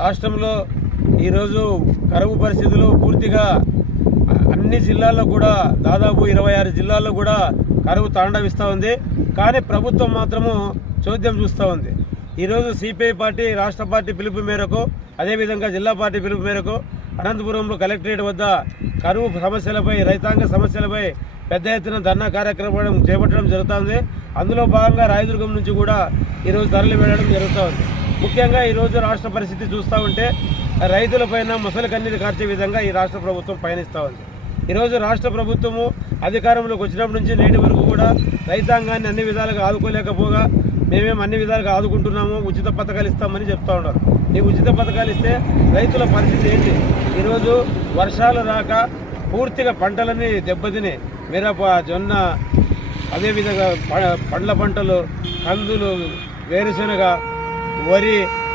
రాష్ట్రంలో ఈరోజు కరువు పరిస్థితులు పూర్తిగా అన్ని జిల్లాల్లో కూడా దాదాపు 26 జిల్లాల్లో కూడా కరువు తాండవిస్తూ ఉంది. కానీ ప్రభుత్వం మాత్రము చోద్యం చూస్తూ ఉంది. ఈరోజు సిపిఐ పార్టీ రాష్ట్ర పార్టీ పిలుపు మేరకు, అదేవిధంగా జిల్లా పార్టీ పిలుపు మేరకు అనంతపురంలో కలెక్టరేట్ వద్ద కరువు సమస్యలపై, రైతాంగ సమస్యలపై పెద్ద ఎత్తున ధర్నా కార్యక్రమం చేపట్టడం జరుగుతుంది. అందులో భాగంగా రాయదుర్గం నుంచి కూడా ఈరోజు తరలి వెళ్ళడం జరుగుతుంది. ముఖ్యంగా ఈరోజు రాష్ట్ర పరిస్థితి చూస్తూ ఉంటే రైతులపైన ముసలి కన్నీరు కార్చే విధంగా ఈ రాష్ట్ర ప్రభుత్వం పయనిస్తూ ఉంది. ఈరోజు రాష్ట్ర ప్రభుత్వము అధికారంలోకి వచ్చినప్పటి నుంచి నేటి వరకు కూడా రైతాంగాన్ని అన్ని విధాలుగా ఆదుకోలేకపోగా మేమేం అన్ని విధాలుగా ఆదుకుంటున్నాము, ఉచిత పథకాలు ఇస్తామని చెప్తా ఉన్నారు. ఈ ఉచిత పథకాలు ఇస్తే రైతుల పరిస్థితి ఏంటి? ఈరోజు వర్షాలు రాక పూర్తిగా పంటలన్నీ దెబ్బతిని మిరప, జొన్న, అదేవిధంగా పండ్ల పంటలు, కందులు, వేరుశెనగ, వరి,